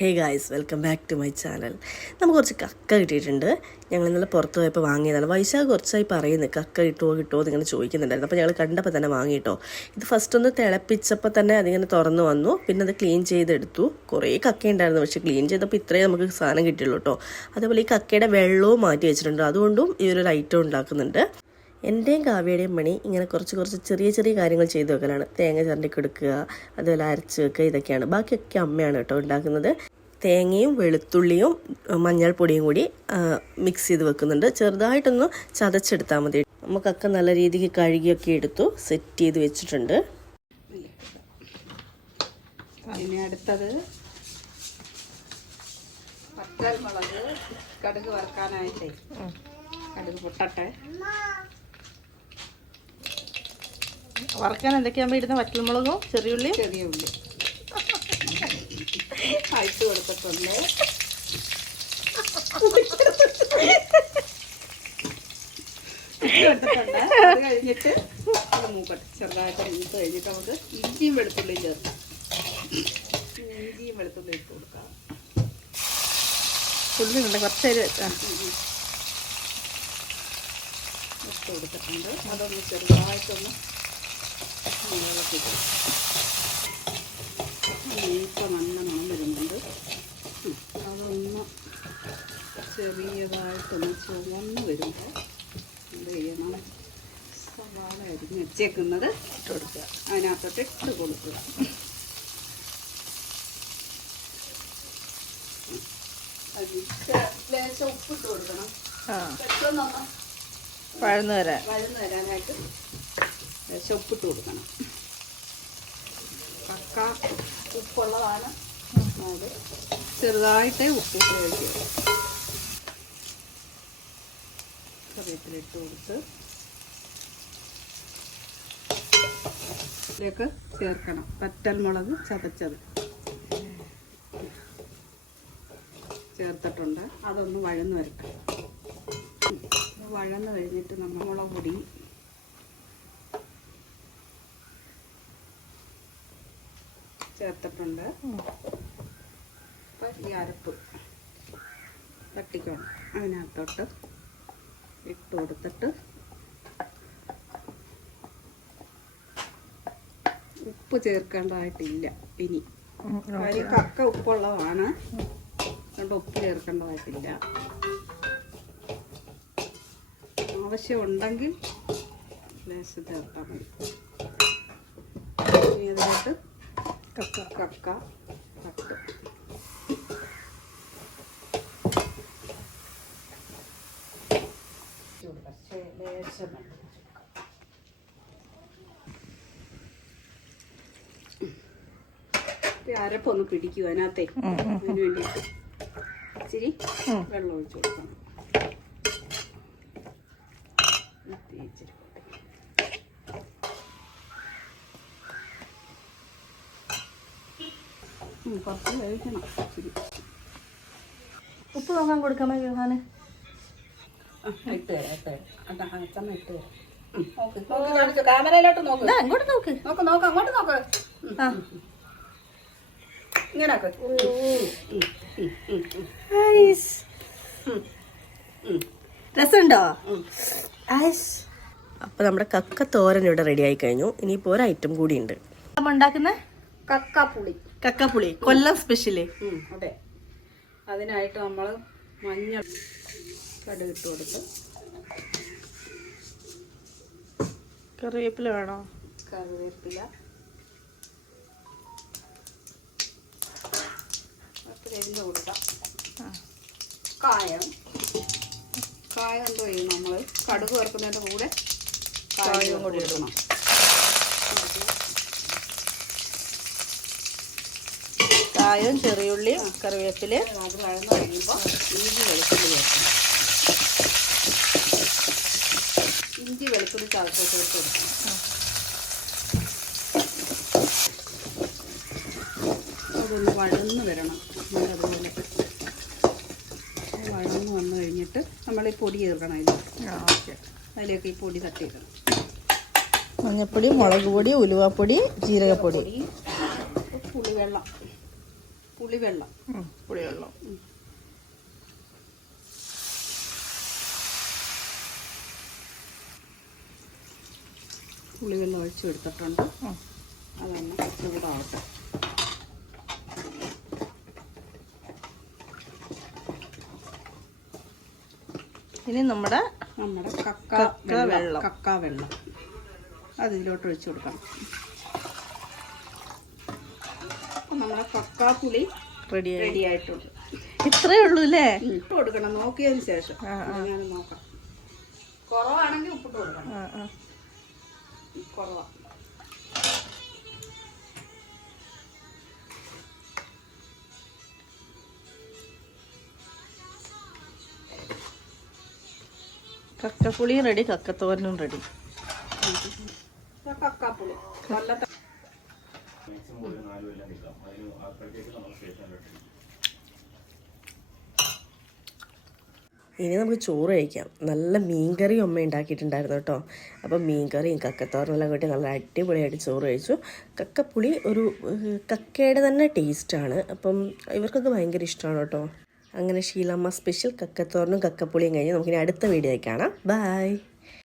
Hey guys welcome back to my channel നമുക്ക് കുറച്ച് കക്ക കിട്ടിയിട്ടുണ്ട്. ഞങ്ങൾ ഇന്നലെ പുറത്ത് പോയപ്പോൾ വാങ്ങിയതാണ്. വൈശാഖ് കുറച്ചായി പറയുന്നത് കക്ക കിട്ടുമോ കിട്ടുമോ എന്നിങ്ങനെ ചോദിക്കുന്നുണ്ടായിരുന്നു. അപ്പോൾ ഞങ്ങൾ കണ്ടപ്പോൾ തന്നെ വാങ്ങിയിട്ടോ. ഇത് ഫസ്റ്റ് ഒന്ന് തിളപ്പിച്ചപ്പോൾ തന്നെ അതിങ്ങനെ തുറന്നു വന്നു. പിന്നെ അത് ക്ലീൻ ചെയ്തെടുത്തു. കുറേ കക്ക ഉണ്ടായിരുന്നു പക്ഷേ ക്ലീൻ ചെയ്തപ്പോൾ ഇത്രയും നമുക്ക് സാധനം കിട്ടിയുള്ളൂ കേട്ടോ. അതേപോലെ ഈ കക്കയുടെ വെള്ളവും മാറ്റി വെച്ചിട്ടുണ്ട്. അതുകൊണ്ടും ഈ ഒരു ഐറ്റം ഉണ്ടാക്കുന്നുണ്ട്. എന്റെയും കാവ്യയുടെയും പണി ഇങ്ങനെ കുറച്ച് കുറച്ച് ചെറിയ ചെറിയ കാര്യങ്ങൾ ചെയ്തു വെക്കലാണ്. തേങ്ങ ചിരണ്ടി കൊടുക്കുക അതുപോലെ അരച്ച് വെക്കുക ഇതൊക്കെയാണ്. ബാക്കിയൊക്കെ അമ്മയാണ് കേട്ടോ ഉണ്ടാക്കുന്നത്. തേങ്ങയും വെളുത്തുള്ളിയും മഞ്ഞൾപ്പൊടിയും കൂടി മിക്സ് ചെയ്ത് വെക്കുന്നുണ്ട്. ചെറുതായിട്ടൊന്ന് ചതച്ചെടുത്താൽ മതി. നമുക്കൊക്കെ നല്ല രീതിക്ക് കഴുകിയൊക്കെ എടുത്തു സെറ്റ് ചെയ്ത് വെച്ചിട്ടുണ്ട്. ഇനി അടുത്തത് പച്ചമുളക് കടുക് വറുക്കാനായിട്ടേ കടുക് പൊട്ടട്ടെ. വറക്കാൻ എന്തൊക്കെയാകുമ്പോൾ ഇടുന്ന വറ്റൽമുളകും ചെറിയുള്ളിയും. ചെറിയ ഉള്ളി അയച്ചു കൊടുത്തിട്ടുണ്ട്. ഇട്ട് കൊടുത്തിട്ടുണ്ട്. അത് കഴിഞ്ഞിട്ട് അത് മൂക്കട്ടെ ചെറുതായിട്ട് മൂത്ത് കഴിഞ്ഞിട്ട് നമുക്ക് ഇഞ്ചിയും വെളുത്തുള്ളിയും ചേർക്കാം. ഇഞ്ചിയും വെളുത്തുള്ളിയും ഇട്ട് കൊടുക്കാം. ഉള്ളിയുണ്ട് കുറച്ച് നേരം വെച്ചാൽ ഇട്ട് കൊടുത്തിട്ടുണ്ട്. അതൊന്ന് ചെറുതായിട്ടൊന്ന് ഇളക്കിയിട്ട് ഇപ്പം നല്ല മണം വരുന്നുണ്ട്. അതൊന്ന് ചെറിയതായിട്ടൊന്ന് ചുവന്ന് വരുമ്പോൾ എന്ത് ചെയ്യണം സവാള അരിഞ്ഞ് വെച്ചേക്കുന്നത് ഇട്ട് കൊടുക്കുക അതിനകത്തോട്ട് ഇട്ട് കൊടുക്കുക ലേശം ഉപ്പിട്ട് കൊടുക്കണം പെട്ടെന്നൊന്ന് പഴന്നു വരാൻ വഴന്ന് തരാനായിട്ട് ലേശം ഉപ്പിട്ട് കൊടുക്കണം. കക്ക ഉപ്പുള്ളതാണ്. അത്. ചെറുതായിട്ട് ഉപ്പിട്ട് കഴിക്കുക കറിവേപ്പിലിട്ട് കൊടുത്ത് ഇതിലേക്ക് ചേർക്കണം. പറ്റൽ മുളക് ചതച്ചത്. ചേർത്തിട്ടുണ്ട്. അതൊന്ന് വഴന്ന് വരട്ടെ. വഴന്ന് കഴിഞ്ഞിട്ട് നമ്മൾ മുളക് പൊടി ചേർത്തിട്ടുണ്ട്. അപ്പം ഈ അരപ്പ് തട്ടിക്കണം. അതിനകത്തോട്ട് ഇട്ട് കൊടുത്തിട്ട് ഉപ്പ് ചേർക്കേണ്ടതായിട്ടില്ല ഇനി. കാര്യം കക്ക ഉപ്പുള്ളതാണ്. അതുകൊണ്ട് ഉപ്പ് ചേർക്കേണ്ടതായിട്ടില്ല. ആവശ്യമുണ്ടെങ്കിൽ ലേശം ചേർത്താൽ മതി. ഇനി അതിലോട്ട് കക്ക കക്ക. ഈ അരപ്പൊന്ന് പിടിക്കും അതിനകത്തെ. അതിന് വേണ്ടിയിട്ട് ഇച്ചിരി വെള്ളം ഒഴിച്ചു കൊടുക്കണം ഇത് ഇച്ചിരി കൂട്ടി. ഉം, കുറച്ച് വേവിക്കണം. ശരി. ഉപ്പ് നോക്കാൻ കൊടുക്കാമോ യോഹാന്? ഇട്ട് തരാം ഇട്ട് തരാം. അതാ അച്ഛമ്മ ഇട്ട് തരാം. നോക്ക് നോക്ക് ക്യാമറയിലോട്ട് നോക്ക്. അങ്ങോട്ട് നോക്ക്. നോക്ക് നോക്ക് അങ്ങോട്ട് നോക്ക്. ഉം, ആ. ഇങ്ങനെ ആക്ക്. ഉം, ഉം, ഉം, ഉം, ഉം, ഐസ്. ഉം, ഉം. രസമുണ്ടോ? ഉം. ഐസ്. അപ്പൊ നമ്മുടെ കക്ക തോരൻ ഇവിടെ റെഡി ആയി കഴിഞ്ഞു. ഇനിയിപ്പോ ഒരു ഐറ്റം കൂടി ഉണ്ട് ഉണ്ടാക്കുന്ന കക്കാപ്പുളി കക്കപ്പുളി കൊല്ലം സ്പെഷ്യൽ അതെ. അതിനായിട്ട് നമ്മൾ മഞ്ഞൾ കടുകിട്ട് കൊടുത്ത് കറിവേപ്പില വേണോ? കറിവേപ്പില. എരിഞ്ഞ് കൊടുക്കാം കായം. കായം എന്തോ ചെയ്യും നമ്മൾ കടുക് വറുക്കുന്നതിന്റെ കൂടെ കായം കൂടി ഇടണം കായം ചെറിയുള്ളിയും കറിവേപ്പില അത് വഴന്ന് കഴിയുമ്പോൾ ഇഞ്ചി വെളുത്തുള്ളി ചേർക്കണം ഇഞ്ചി വെളുത്തുള്ളി ചതച്ച് ചേർത്ത് കൊടുക്കണം അതൊന്ന് വഴന്ന് വരണം. അതുപോലെ. വഴന്ന് വന്നു കഴിഞ്ഞിട്ട് നമ്മൾ ഈ പൊടി ചേർക്കണം അതിൽ ഓക്കെ. അതിലേക്ക് ഈ പൊടി തട്ടിയിടണം മഞ്ഞപ്പൊടി മുളക് പൊടി ഉലുവാപ്പൊടി ജീരകപ്പൊടി. പൊടി പുളിവെള്ളം പുളിവെള്ളം പുളിവെള്ളം. പുളിവെള്ളം ഒഴിച്ചു എടുത്തിട്ടുണ്ട്. അതൊന്ന് കുറച്ചുകൂടെ ആവട്ടെ ഇനി നമ്മുടെ നമ്മുടെ കക്ക വെള്ളം. കക്ക വെള്ളം. അതിലോട്ട് ഒഴിച്ചു കൊടുക്കണം. അപ്പം നമ്മുടെ കക്ക റെഡി റെഡി ആയിട്ടുണ്ട്. ഇത്രേ ഉള്ളൂ അല്ലേ ഉപ്പ് ഇട്ട് കൊടുക്കണം. നോക്കിയതിന് ശേഷം. ഞാൻ നോക്കാം. കുറവാണെങ്കിൽ ഉപ്പിട്ട് കൊടുക്കണം. കുറവാ. കക്കപ്പുളിയും റെഡി കക്കത്തോരനും റെഡി. കക്കാപ്പുളി നല്ല ത- ഇനി നമുക്ക് ചോറ് കഴിക്കാം. നല്ല മീൻകറി അമ്മ ഉണ്ടാക്കിയിട്ടുണ്ടായിരുന്നു കേട്ടോ. അപ്പം മീൻകറിയും കക്കത്തോറും എല്ലാം കൂട്ടി നല്ല അടിപൊളിയായിട്ട് ചോറ് കഴിച്ചു. കക്കപ്പുളി ഒരു കക്കയുടെ തന്നെ ടേസ്റ്റാണ് അപ്പം ഇവർക്കൊക്കെ ഭയങ്കര ഇഷ്ടമാണ് കേട്ടോ. അങ്ങനെ ഷീലമ്മ സ്പെഷ്യൽ കക്കത്തോരനും കക്കപ്പുളിയും കഴിഞ്ഞ് നമുക്കിനി അടുത്ത വീഡിയോ കാണാം. ബൈ